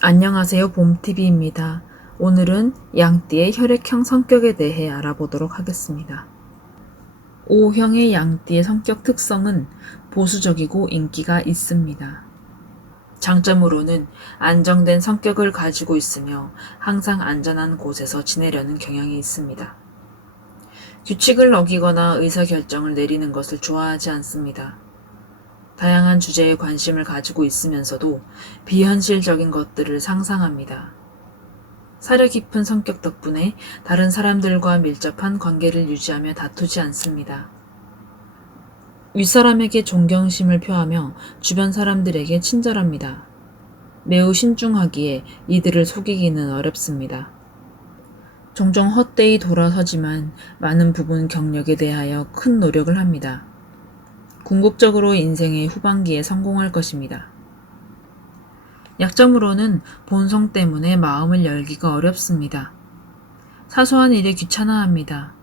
안녕하세요. 봄TV입니다. 오늘은 양띠의 혈액형 성격에 대해 알아보도록 하겠습니다. O형의 양띠의 성격 특성은 보수적이고 인기가 있습니다. 장점으로는 안정된 성격을 가지고 있으며 항상 안전한 곳에서 지내려는 경향이 있습니다. 규칙을 어기거나 의사결정을 내리는 것을 좋아하지 않습니다. 다양한 주제에 관심을 가지고 있으면서도 비현실적인 것들을 상상합니다. 사려 깊은 성격 덕분에 다른 사람들과 밀접한 관계를 유지하며 다투지 않습니다. 윗사람에게 존경심을 표하며 주변 사람들에게 친절합니다. 매우 신중하기에 이들을 속이기는 어렵습니다. 종종 헛되이 돌아서지만 많은 부분 경력에 대하여 큰 노력을 합니다. 궁극적으로 인생의 후반기에 성공할 것입니다. 약점으로는 본성 때문에 마음을 열기가 어렵습니다. 사소한 일에 귀찮아합니다.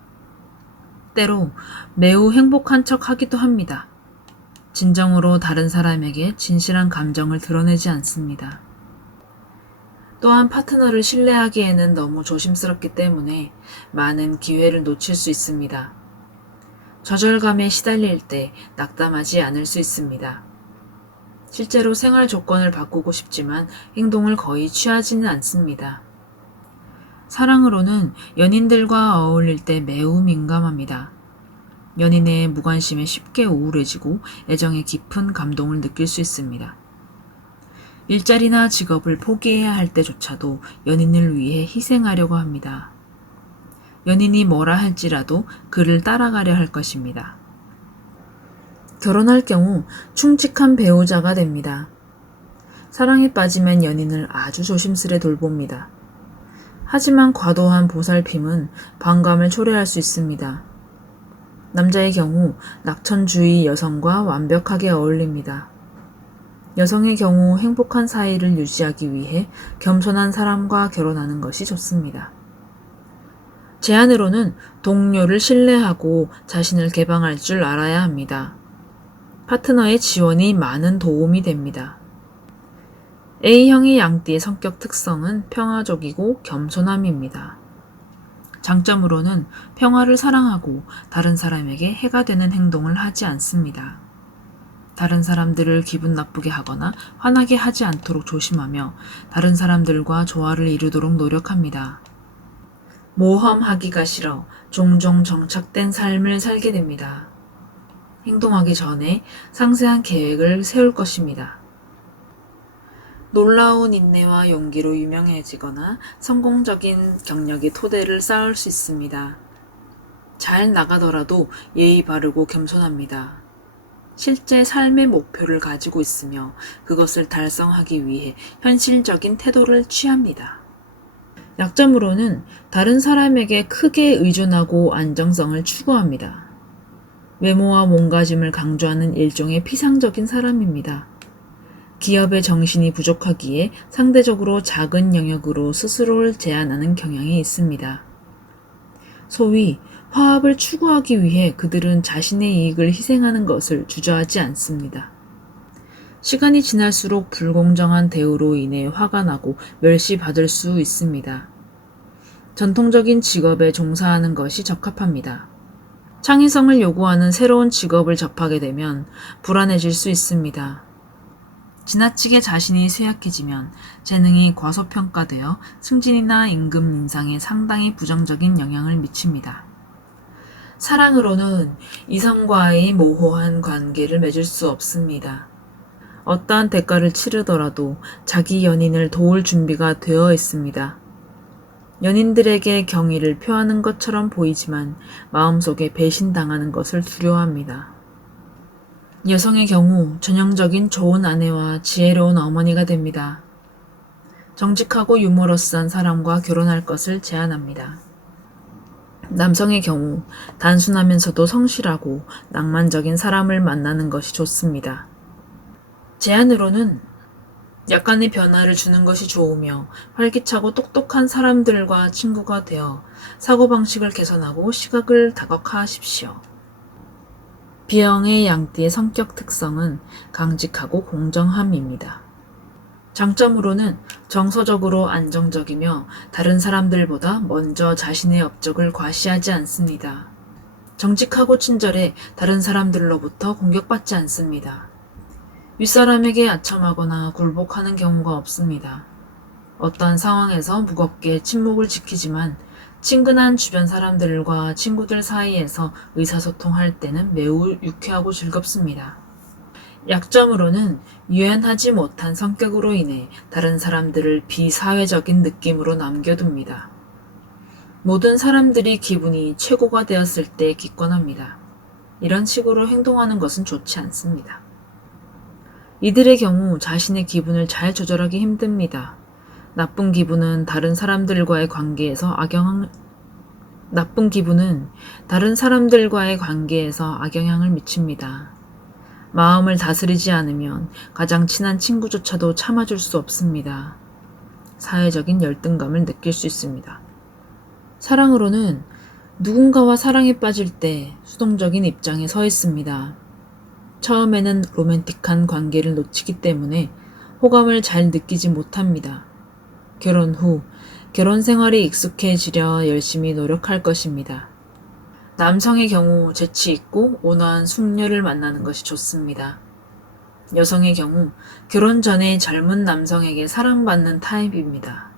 때로 매우 행복한 척 하기도 합니다. 진정으로 다른 사람에게 진실한 감정을 드러내지 않습니다. 또한 파트너를 신뢰하기에는 너무 조심스럽기 때문에 많은 기회를 놓칠 수 있습니다. 좌절감에 시달릴 때 낙담하지 않을 수 있습니다. 실제로 생활 조건을 바꾸고 싶지만 행동을 거의 취하지는 않습니다. 사랑으로는 연인들과 어울릴 때 매우 민감합니다. 연인의 무관심에 쉽게 우울해지고 애정에 깊은 감동을 느낄 수 있습니다. 일자리나 직업을 포기해야 할 때조차도 연인을 위해 희생하려고 합니다. 연인이 뭐라 할지라도 그를 따라가려 할 것입니다. 결혼할 경우 충직한 배우자가 됩니다. 사랑에 빠지면 연인을 아주 조심스레 돌봅니다. 하지만 과도한 보살핌은 반감을 초래할 수 있습니다. 남자의 경우 낙천주의 여성과 완벽하게 어울립니다. 여성의 경우 행복한 사이를 유지하기 위해 겸손한 사람과 결혼하는 것이 좋습니다. 제안으로는 동료를 신뢰하고 자신을 개방할 줄 알아야 합니다. 파트너의 지원이 많은 도움이 됩니다. A형의 양띠의 성격 특성은 평화적이고 겸손함입니다. 장점으로는 평화를 사랑하고 다른 사람에게 해가 되는 행동을 하지 않습니다. 다른 사람들을 기분 나쁘게 하거나 화나게 하지 않도록 조심하며 다른 사람들과 조화를 이루도록 노력합니다. 모험하기가 싫어 종종 정착된 삶을 살게 됩니다. 행동하기 전에 상세한 계획을 세울 것입니다. 놀라운 인내와 용기로 유명해지거나 성공적인 경력의 토대를 쌓을 수 있습니다. 잘 나가더라도 예의 바르고 겸손합니다. 실제 삶의 목표를 가지고 있으며 그것을 달성하기 위해 현실적인 태도를 취합니다. 약점으로는 다른 사람에게 크게 의존하고 안정성을 추구합니다. 외모와 몸가짐을 강조하는 일종의 피상적인 사람입니다. 기업의 정신이 부족하기에 상대적으로 작은 영역으로 스스로를 제한하는 경향이 있습니다. 소위 화합을 추구하기 위해 그들은 자신의 이익을 희생하는 것을 주저하지 않습니다. 시간이 지날수록 불공정한 대우로 인해 화가 나고 멸시받을 수 있습니다. 전통적인 직업에 종사하는 것이 적합합니다. 창의성을 요구하는 새로운 직업을 접하게 되면 불안해질 수 있습니다. 지나치게 자신이 쇠약해지면 재능이 과소평가되어 승진이나 임금 인상에 상당히 부정적인 영향을 미칩니다. 사랑으로는 이성과의 모호한 관계를 맺을 수 없습니다. 어떠한 대가를 치르더라도 자기 연인을 도울 준비가 되어 있습니다. 연인들에게 경의를 표하는 것처럼 보이지만 마음속에 배신당하는 것을 두려워합니다. 여성의 경우 전형적인 좋은 아내와 지혜로운 어머니가 됩니다. 정직하고 유머러스한 사람과 결혼할 것을 제안합니다. 남성의 경우 단순하면서도 성실하고 낭만적인 사람을 만나는 것이 좋습니다. 제안으로는 약간의 변화를 주는 것이 좋으며 활기차고 똑똑한 사람들과 친구가 되어 사고방식을 개선하고 시각을 다각화하십시오. B형의 양띠의 성격 특성은 강직하고 공정함입니다. 장점으로는 정서적으로 안정적이며 다른 사람들보다 먼저 자신의 업적을 과시하지 않습니다. 정직하고 친절해 다른 사람들로부터 공격받지 않습니다. 윗사람에게 아첨하거나 굴복하는 경우가 없습니다. 어떠한 상황에서 무겁게 침묵을 지키지만 친근한 주변 사람들과 친구들 사이에서 의사소통할 때는 매우 유쾌하고 즐겁습니다. 약점으로는 유연하지 못한 성격으로 인해 다른 사람들을 비사회적인 느낌으로 남겨둡니다. 모든 사람들이 기분이 최고가 되었을 때 기권합니다. 이런 식으로 행동하는 것은 좋지 않습니다. 이들의 경우 자신의 기분을 잘 조절하기 힘듭니다. 나쁜 기분은 다른 사람들과의 관계에서 악영향을 미칩니다. 마음을 다스리지 않으면 가장 친한 친구조차도 참아줄 수 없습니다. 사회적인 열등감을 느낄 수 있습니다. 사랑으로는 누군가와 사랑에 빠질 때 수동적인 입장에 서 있습니다. 처음에는 로맨틱한 관계를 놓치기 때문에 호감을 잘 느끼지 못합니다. 결혼 후 결혼 생활에 익숙해지려 열심히 노력할 것입니다. 남성의 경우 재치 있고 온화한 숙녀를 만나는 것이 좋습니다. 여성의 경우 결혼 전에 젊은 남성에게 사랑받는 타입입니다.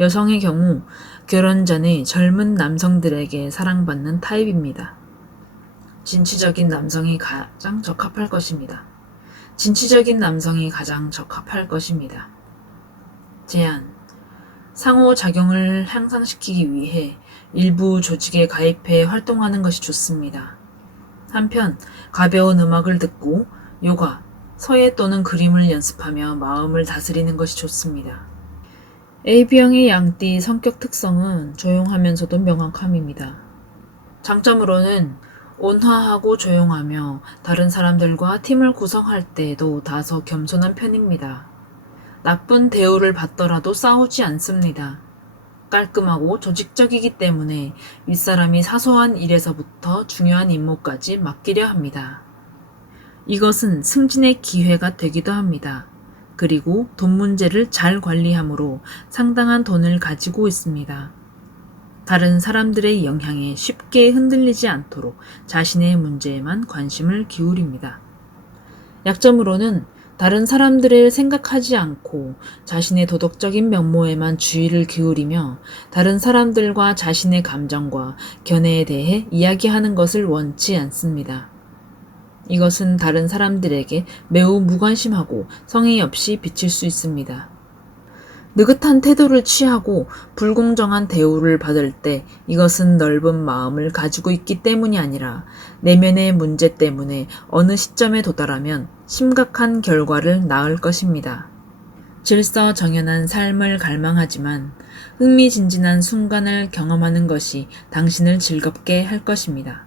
여성의 경우 결혼 전에 젊은 남성들에게 사랑받는 타입입니다. 진취적인 남성이 가장 적합할 것입니다. 제안. 상호작용을 향상시키기 위해 일부 조직에 가입해 활동하는 것이 좋습니다. 한편 가벼운 음악을 듣고 요가, 서예 또는 그림을 연습하며 마음을 다스리는 것이 좋습니다. AB형의 양띠 성격 특성은 조용하면서도 명확함입니다. 장점으로는 온화하고 조용하며 다른 사람들과 팀을 구성할 때에도 다소 겸손한 편입니다. 나쁜 대우를 받더라도 싸우지 않습니다. 깔끔하고 조직적이기 때문에 윗사람이 사소한 일에서부터 중요한 임무까지 맡기려 합니다. 이것은 승진의 기회가 되기도 합니다. 그리고 돈 문제를 잘 관리하므로 상당한 돈을 가지고 있습니다. 다른 사람들의 영향에 쉽게 흔들리지 않도록 자신의 문제에만 관심을 기울입니다. 약점으로는 다른 사람들을 생각하지 않고 자신의 도덕적인 면모에만 주의를 기울이며 다른 사람들과 자신의 감정과 견해에 대해 이야기하는 것을 원치 않습니다. 이것은 다른 사람들에게 매우 무관심하고 성의 없이 비칠 수 있습니다. 느긋한 태도를 취하고 불공정한 대우를 받을 때 이것은 넓은 마음을 가지고 있기 때문이 아니라 내면의 문제 때문에 어느 시점에 도달하면 심각한 결과를 낳을 것입니다. 질서정연한 삶을 갈망하지만 흥미진진한 순간을 경험하는 것이 당신을 즐겁게 할 것입니다.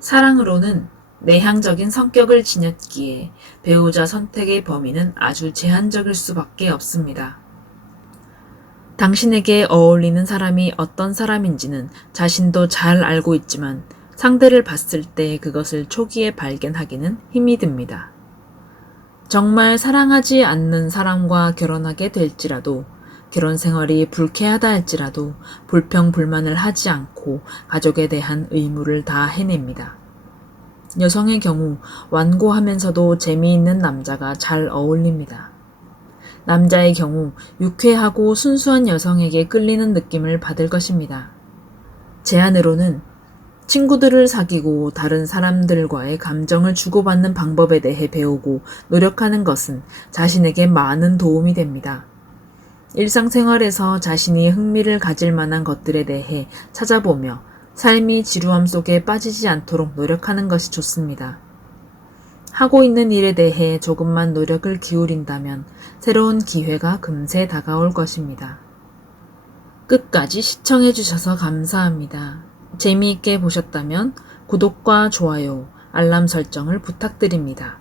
사랑으로는 내향적인 성격을 지녔기에 배우자 선택의 범위는 아주 제한적일 수밖에 없습니다. 당신에게 어울리는 사람이 어떤 사람인지는 자신도 잘 알고 있지만 상대를 봤을 때 그것을 초기에 발견하기는 힘이 듭니다. 정말 사랑하지 않는 사람과 결혼하게 될지라도 결혼 생활이 불쾌하다 할지라도 불평불만을 하지 않고 가족에 대한 의무를 다 해냅니다. 여성의 경우 완고하면서도 재미있는 남자가 잘 어울립니다. 남자의 경우 유쾌하고 순수한 여성에게 끌리는 느낌을 받을 것입니다. 제안으로는 친구들을 사귀고 다른 사람들과의 감정을 주고받는 방법에 대해 배우고 노력하는 것은 자신에게 많은 도움이 됩니다. 일상생활에서 자신이 흥미를 가질 만한 것들에 대해 찾아보며 삶이 지루함 속에 빠지지 않도록 노력하는 것이 좋습니다. 하고 있는 일에 대해 조금만 노력을 기울인다면 새로운 기회가 금세 다가올 것입니다. 끝까지 시청해주셔서 감사합니다. 재미있게 보셨다면 구독과 좋아요, 알람 설정을 부탁드립니다.